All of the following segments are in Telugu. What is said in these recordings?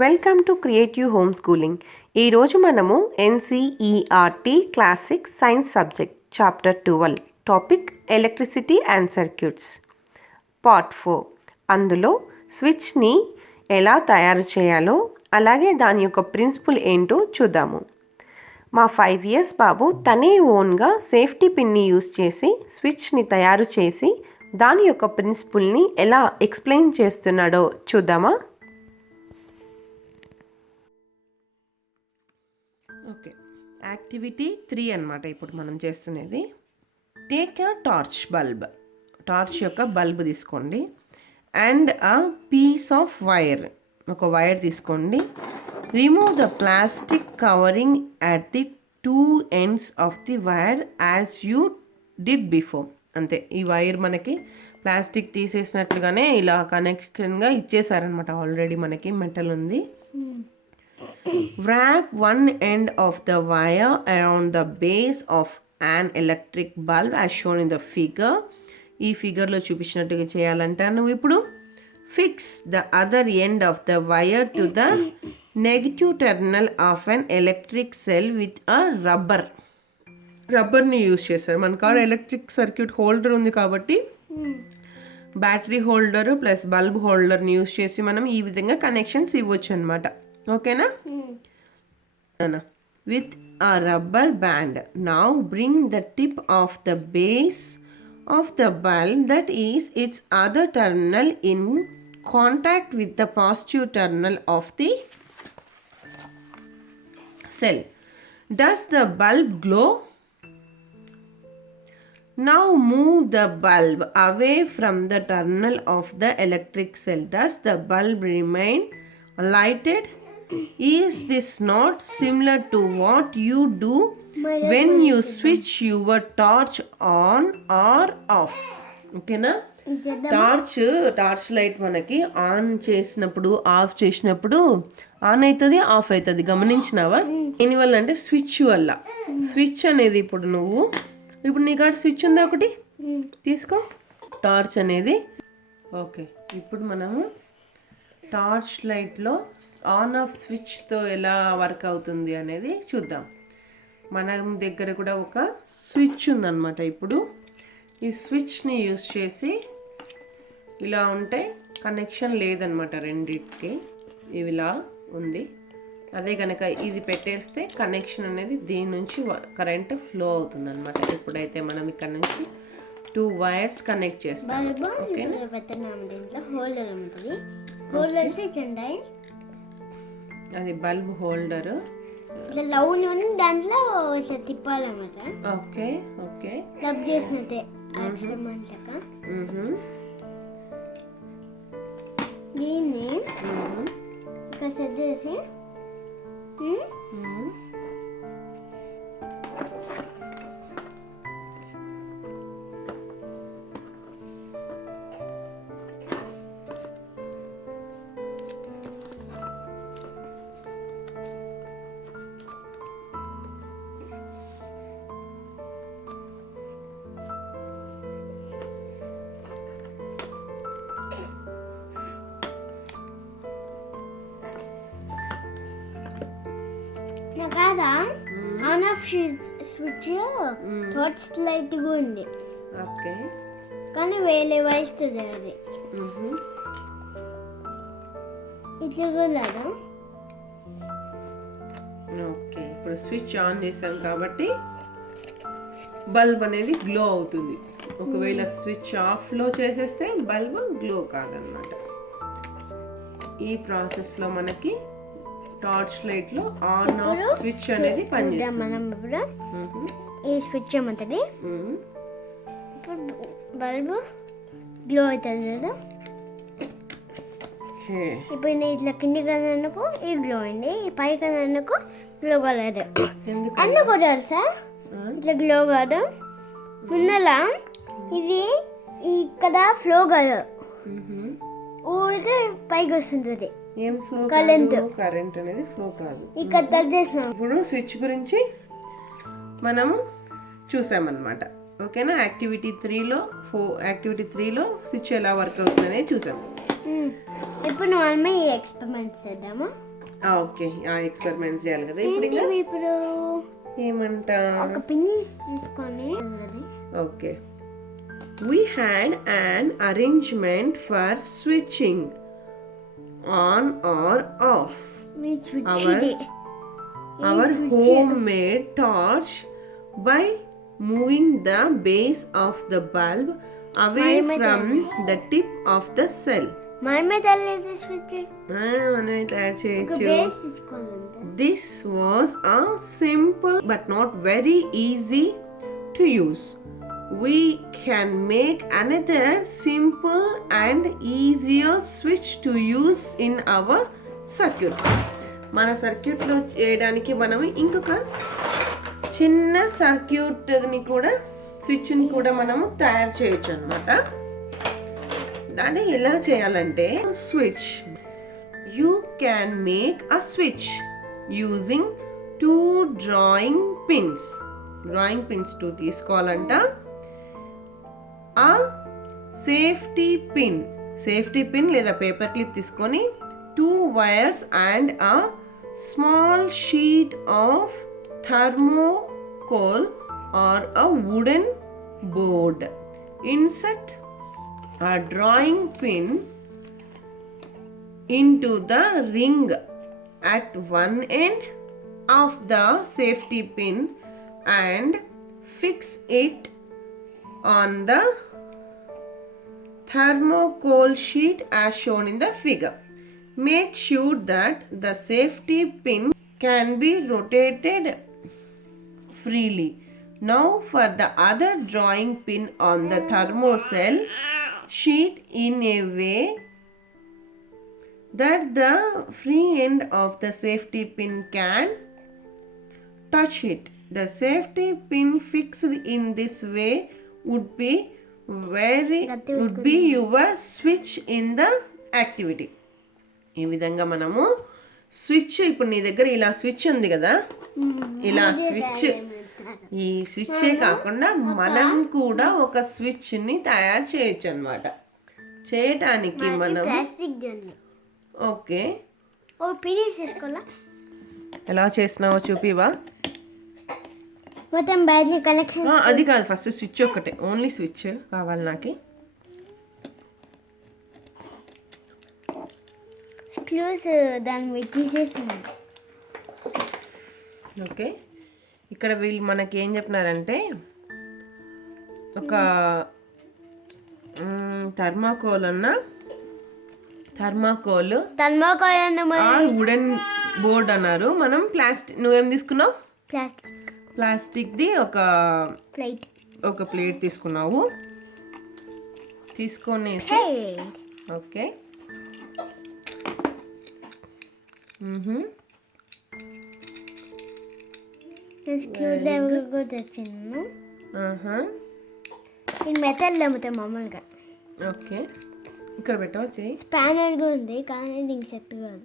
Welcome to creative home schooling. ఈరోజు మనము NCERT classic science subject chapter 12 topic electricity and circuits part 4. అందులో స్విచ్ని ఎలా తయారు చేయాలో అలాగే దాని యొక్క ప్రిన్సిపల్ ఏంటో చూద్దాము. మా 5 years బాబు తనే ఓన్గా సేఫ్టీ పిన్ని యూస్ చేసి స్విచ్ని తయారు చేసి దాని యొక్క ప్రిన్సిపల్ని ఎలా ఎక్స్ప్లెయిన్ చేస్తున్నాడో చూద్దామా? ఓకే, యాక్టివిటీ 3 అన్నమాట ఇప్పుడు మనం చేస్తున్నది. Take a torch bulb, torch యొక్క బల్బ్ తీసుకోండి. And a piece of wire, ఒక వైర్ తీసుకోండి. Remove the plastic covering at the 2 ends of the wire as you did before. అంతే, ఈ వైర్ మనకి ప్లాస్టిక్ తీసేసినట్లుగానే ఇలా కనెక్షన్గా ఇచ్చేసారనమాట. ఆల్రెడీ మనకి మెటల్ ఉంది. Wrap one end of the wire around the base of an electric bulb as shown in the figure. ఈ ఫిగర్లో చూపించినట్టుగా చేయాలంటే నువ్వు ఇప్పుడు fix the other end of the wire to the negative terminal of an electric cell with a రబ్బర్ని యూజ్ చేస్తారు. మన కాడ ఎలక్ట్రిక్ సర్క్యూట్ హోల్డర్ ఉంది కాబట్టి బ్యాటరీ హోల్డర్ ప్లస్ బల్బ్ హోల్డర్ని యూజ్ చేసి మనం ఈ విధంగా కనెక్షన్స్ ఇవ్వచ్చు అనమాట. ఓకేనా? With a rubber band. Now bring the tip of the base of the bulb, that is its other terminal, in contact with the positive terminal of the cell. Does the bulb glow? Now move the bulb away from the terminal of the electric cell. Does the bulb remain lighted? Is this not similar to what you do when you switch your torch on or off? ఓకేనా? టార్చ్ లైట్ మనకి ఆన్ చేసినప్పుడు ఆఫ్ చేసినప్పుడు ఆన్ అవుతుంది, ఆఫ్ అవుతుంది. గమనించినావా? దీనివల్ల అంటే స్విచ్ వల్ల. స్విచ్ అనేది ఇప్పుడు నీ కాడ స్విచ్ ఉందా? ఒకటి తీసుకో. టార్చ్ అనేది ఓకే. ఇప్పుడు మనము టార్చ్ లైట్లో ఆన్ ఆఫ్ స్విచ్తో ఎలా వర్క్ అవుతుంది అనేది చూద్దాం. మన దగ్గర కూడా ఒక స్విచ్ ఉందన్నమాట. ఇప్పుడు ఈ స్విచ్ని యూస్ చేసి ఇలా ఉంటే కనెక్షన్ లేదనమాట రెండింటికి. ఇవిలా ఉంది. అదే కనుక ఇది పెట్టేస్తే కనెక్షన్ అనేది దీని నుంచి కరెంట్ ఫ్లో అవుతుంది అనమాట. ఎప్పుడైతే మనం ఇక్కడ నుంచి 2 wires కనెక్ట్ చేస్తాం. ఓకేనా? అది బల్బ్ హోల్డర్. దాంట్లో తిప్పాలన్నమాట. ఓకే ఓకే, రబ్ చేసినట్టే. దీన్ని ఒక సర్దేసి కాదా on off switch torch light గా ఉంది. ఓకే, కానీ వేలే వస్తుంది అది. ఇట్లా కదా. ఓకే, ఇప్పుడు స్విచ్ ఆన్ చేసాం కాబట్టి బల్బ్ అనేది గ్లో అవుతుంది. ఒకవేళ స్విచ్ ఆఫ్లో చేసేస్తే బల్బ్ గ్లో కాదనమాట. ఈ ప్రాసెస్లో మనకి టార్చ్ లైట్లో ఆన్ ఆఫ్ స్విచ్ అనేది పనిచేస్తుంది. మనం ఇప్పుడు ఈ స్విచ్ ఏమంటుంది, ఇప్పుడు బల్బ్ గ్లో అవుతుంది కదా. ఇప్పుడు నేను ఇట్లా కింది కదన్నకు ఇది గ్లో అయింది, ఈ పై కదన్నకు గ్లో కాలేదు. అందుకు తెలుసా ఇట్లా గ్లో కాదు. ముందలా ఇది ఇక్కడ ఫ్లో కాదు, ఊరికే పైకి వస్తుంది. ఏం ఫ్లో? కరెంట్ అనేది ఫ్లో కాదు. ఇక్కడ టచ్ చేసిన. ఇప్పుడు స్విచ్ గురించి మనము చూసామన్నమాట. ఓకేనా? యాక్టివిటీ 3లో స్విచ్ ఎలా వర్క్ అవుతుందనేది చూసాము. ఇప్పుడు మనమే ఈ ఎక్స్పెరిమెంట్స్ చేద్దామా? ఓకే, ఆ ఎక్స్పెరిమెంట్స్ చేయాలి కదా ఇప్పుడు. ఇంకా ఇప్పుడు ఏమంట? ఒక పిన్ని తీసుకొని okay. We had an arrangement for switching on or off our homemade torch by moving the base of the bulb away from the tip of the cell. మనమే తల్లి స్విచ్ మనమే తయారు చేయొచ్చు. బేస్ తీసుకోవాలి. This was a simple but not very easy to use. We can make another simple and easier switch to use in our circuit. మన సర్క్యూట్లో చేయడానికి మనం ఇంకొక చిన్న సర్క్యూట్ని కూడా స్విచ్ని కూడా మనము తయారు చేయొచ్చు అన్నమాట. దాన్ని ఎలా చేయాలంటే switch, you can make a switch using 2 drawing pins. Drawing pins 2 తీసుకోవాలంట. ఆ సేఫ్టీ పిన్ లేదా పేపర్ క్లిప్ తీసుకొని 2 wires and a small sheet of thermocol or a wooden board. Insert a drawing pin into the ring at one end of the safety pin and fix it on the thermocol sheet as shown in the figure. Make sure that the safety pin can be rotated freely. Now for the other drawing pin on the thermocell sheet in a way that the free end of the safety pin can touch it. The safety pin fixed in this way would be your switch in the activity. ఈ విధంగా మనము స్విచ్, ఇప్పుడు నీ దగ్గర ఇలా స్విచ్ ఉంది కదా, ఇలా స్విచ్, ఈ స్విచ్చే కాకుండా మనం కూడా ఒక స్విచ్ని తయారు చేయొచ్చు అన్నమాట. చేయటానికి మనం ఓకే ఎలా చేసినావో చూపివా? మొత్తం బ్యాటరీ కనెక్షన్ అది కాదు, ఫస్ట్ స్విచ్ ఒక్కటే, ఓన్లీ స్విచ్ కావాలి నాకు. స్క్రూస్ దాని మీద తీసేస్తున్నాను. ఓకే, ఇక్కడ వీళ్ళు మనకి ఏం చెప్పినారంటే ఒక థర్మాకోల్ వుడెన్ బోర్డ్ అన్నారు. మనం ప్లాస్టిక్, నువ్వేం తీసుకున్నావు? ప్లాస్టిక్ది ఒక ప్లేట్ తీసుకున్నావు. తీసుకొనేసి ఓకే, మెటల్ అమ్ముతాం మామూలుగా. ఓకే, ఇక్కడ పెట్టావు చేయి. స్పానర్ కూడా ఉంది కానీ దీనికి సెట్ కాదు.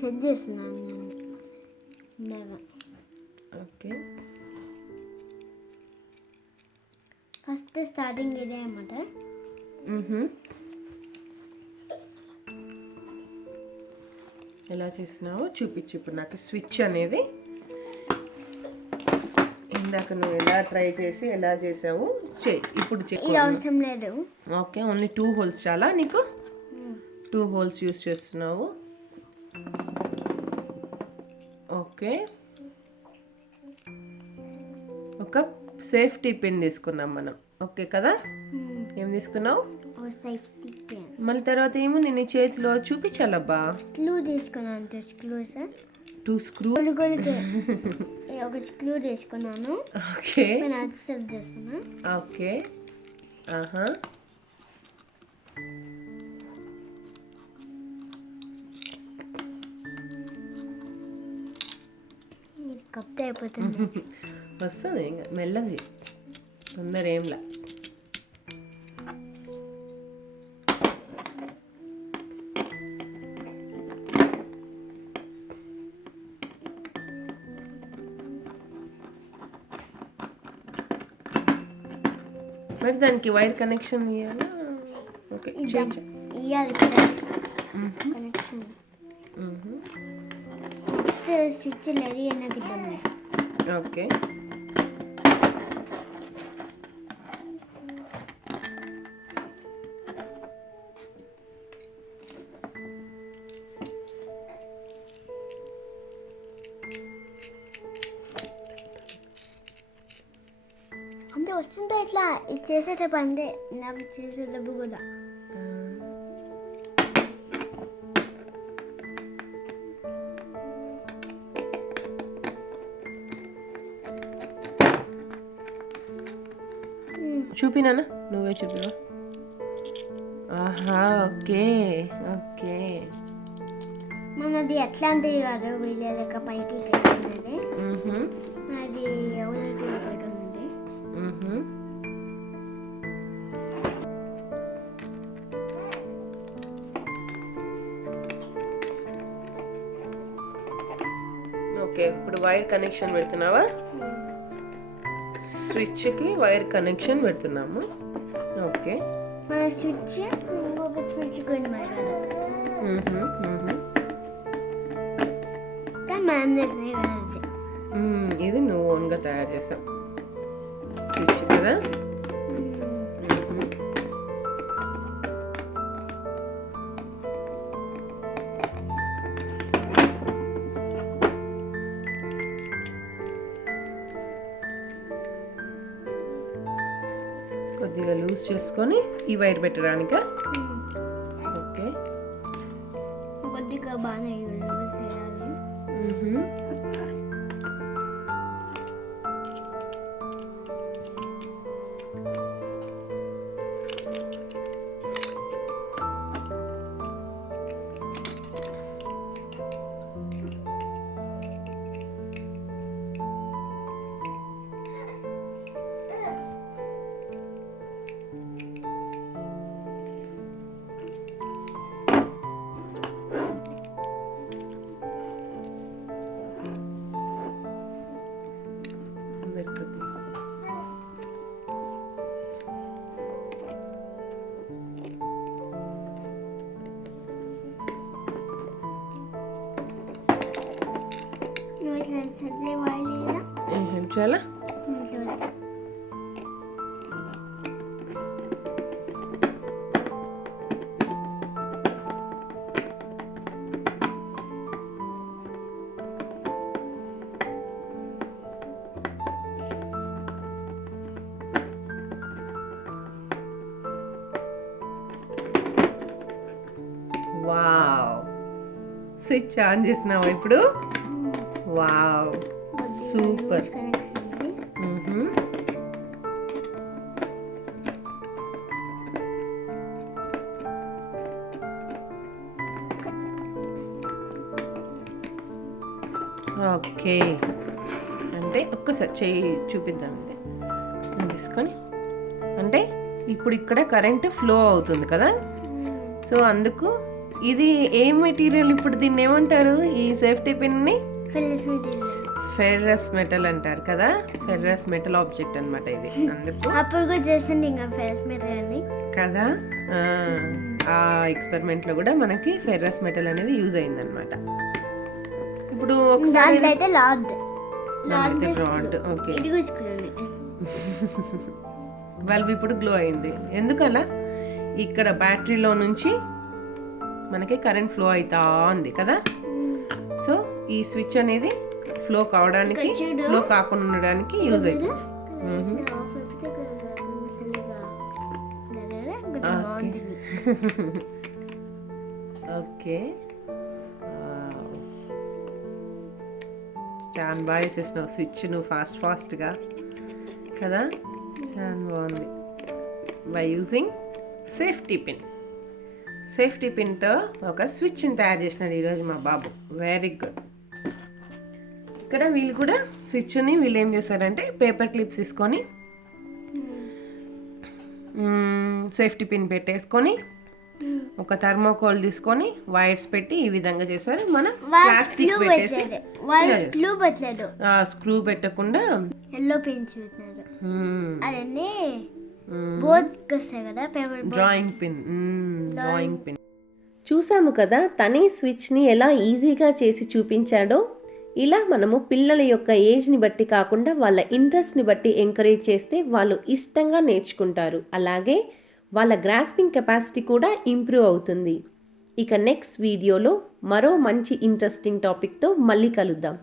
సెట్ చేస్తున్నాను ఓకే. ఫస్ట్ స్టార్టింగ్ ఇదే అన్నమాట. ఎలా చేసినావో చూపించు ఇప్పుడు నాకు. స్విచ్ అనేది ఇందాక నువ్వు ఎలా ట్రై చేసి ఎలా చేసావు చేయి ఇప్పుడు. అవసరం లేదు. ఓకే, ఓన్లీ 2 హోల్స్ చాలా నీకు. 2 హోల్స్ యూస్ చేస్తున్నావు. ఓకే, ఒక సేఫ్టీ పిన్ తీసుకున్నాం మనం. ఓకే కదా, ఏం తీసుకున్నావు? మళ్ళీ తర్వాత ఏమో నేను చేతిలో చూపించాలబ్బా. స్క్రూ తీసుకున్నాను. 2 స్క్రూ. ఒక స్క్రూ తీసుకున్నాను. Okay, okay. కప్తే అయిపోతుంది. వస్తుంది ఇంకా మెల్లగా చేయి, తొందర ఏంలా. మరి దానికి వైర్ కనెక్షన్ ఇవ్వాలా? Okay, change. ఇవ్వాలి కనెక్షన్. స్విచ్ రెడీ అయినాక ఇద్దాంలే. ఓకే, అంతే వస్తుంటే ఇట్లా ఇది చేసేటప్పుడు అంతే నాకు చేసేటప్పుడు కూడా. చూపినానా? నువ్వే చూపివా? ఆహా, ఓకే ఓకే. మనది ఎట్లాంటిది కాదు, వీళ్ళ లెక్క పైకి కట్టినది. అది ఎవరికి పెట్టింది. ఓకే, ఇప్పుడు వైర్ కనెక్షన్ పెడుతున్నావా? స్విచ్కి వైర్ కనెక్షన్ పెడుతున్నాము. ఓకే, మన స్విచ్ ఇంకొక స్విచ్ కొని మరి కదా, కానీ మనం చేసినవి కాదండి. ఇది నువ్వు ఓన్గా తయారు చేసావు స్విచ్ కదా. కొద్దిగా లూజ్ చేసుకొని ఈ వైర్ పెట్టడానికా? ఓకే, కొద్దిగా బాగానే యూజ్ చేయాలి. నువ్వు ఇట్లా సర్దే వాడలేదా? ఏం చేయాలా? వావ్, స్విచ్ ఆన్ చేసినావా ఇప్పుడు? Wow, super. ఓకే, అంటే ఒక్కసారి చెయ్యి చూపిద్దాం. ఇది తీసుకొని అంటే ఇప్పుడు ఇక్కడ కరెంట్ ఫ్లో అవుతుంది కదా, సో అందుకు ఇది ఏ మెటీరియల్? ఇప్పుడు దీన్ని ఏమంటారు? ఈ సేఫ్టీ పిన్ని ఫెర్రస్ మెటల్ అంటారు కదా. ఫెర్రస్ మెటల్ ఆబ్జెక్ట్ అన్నమాట ఇది. అందుకు అప్పుడు కూడా చేసింది ఇంకా ఫెర్రస్ మెటల్ అని కదా. ఆ ఎక్స్పెరిమెంట్ లో కూడా మనకి ఫెర్రస్ మెటల్ అనేది యూజ్ అయింది అనమాట. ఇప్పుడు ఒకసారి అయితే రాడ్. ఓకే, బల్బ్ ఇప్పుడు గ్లో అయింది. ఎందుకలా? ఇక్కడ బ్యాటరీలో నుంచి మనకి కరెంట్ ఫ్లో అవుతా ఉంది కదా. సో ఈ స్విచ్ అనేది ఫ్లో కావడానికి, ఫ్లో కాకుండా ఉండడానికి యూజ్ అవుతుంది. ఓకే, చాలా బాగా వేసేసినావు స్విచ్ నువ్వు ఫాస్ట్గా కదా. చాలా బాగుంది. By using safety pin. Safety పిన్తో ఒక స్విచ్ని తయారు చేసినాడు ఈరోజు మా బాబు. Very good. ఇక్కడ వీళ్ళు కూడా స్విచ్ని వీళ్ళు ఏం చేశారంటే పేపర్ క్లిప్స్ తీసుకొని సేఫ్టీ పిన్ పెట్టేసుకొని ఒక థర్మోకోల్ తీసుకొని వైర్స్ పెట్టి ఈ విధంగా చేశారు. మనం ప్లాస్టిక్ పెట్టేసి స్క్రూ పెట్టకుండా ఎల్లో పెన్స్ పెట్టినారు. అవన్నీ బోర్డ్కి వస్తాయి కదా పేపర్ బోర్డ్. Drawing pin. చూసాము కదా తనే స్విచ్ని ఎలా ఈజీగా చేసి చూపించాడో. ఇలా మనము పిల్లల యొక్క ఏజ్ని బట్టి కాకుండా వాళ్ళ ఇంట్రెస్ట్ని బట్టి ఎంకరేజ్ చేస్తే వాళ్ళు ఇష్టంగా నేర్చుకుంటారు. అలాగే వాళ్ళ గ్రాస్పింగ్ కెపాసిటీ కూడా ఇంప్రూవ్ అవుతుంది. ఇక నెక్స్ట్ వీడియోలో మరో మంచి ఇంట్రెస్టింగ్ టాపిక్తో మళ్ళీ కలుద్దాం.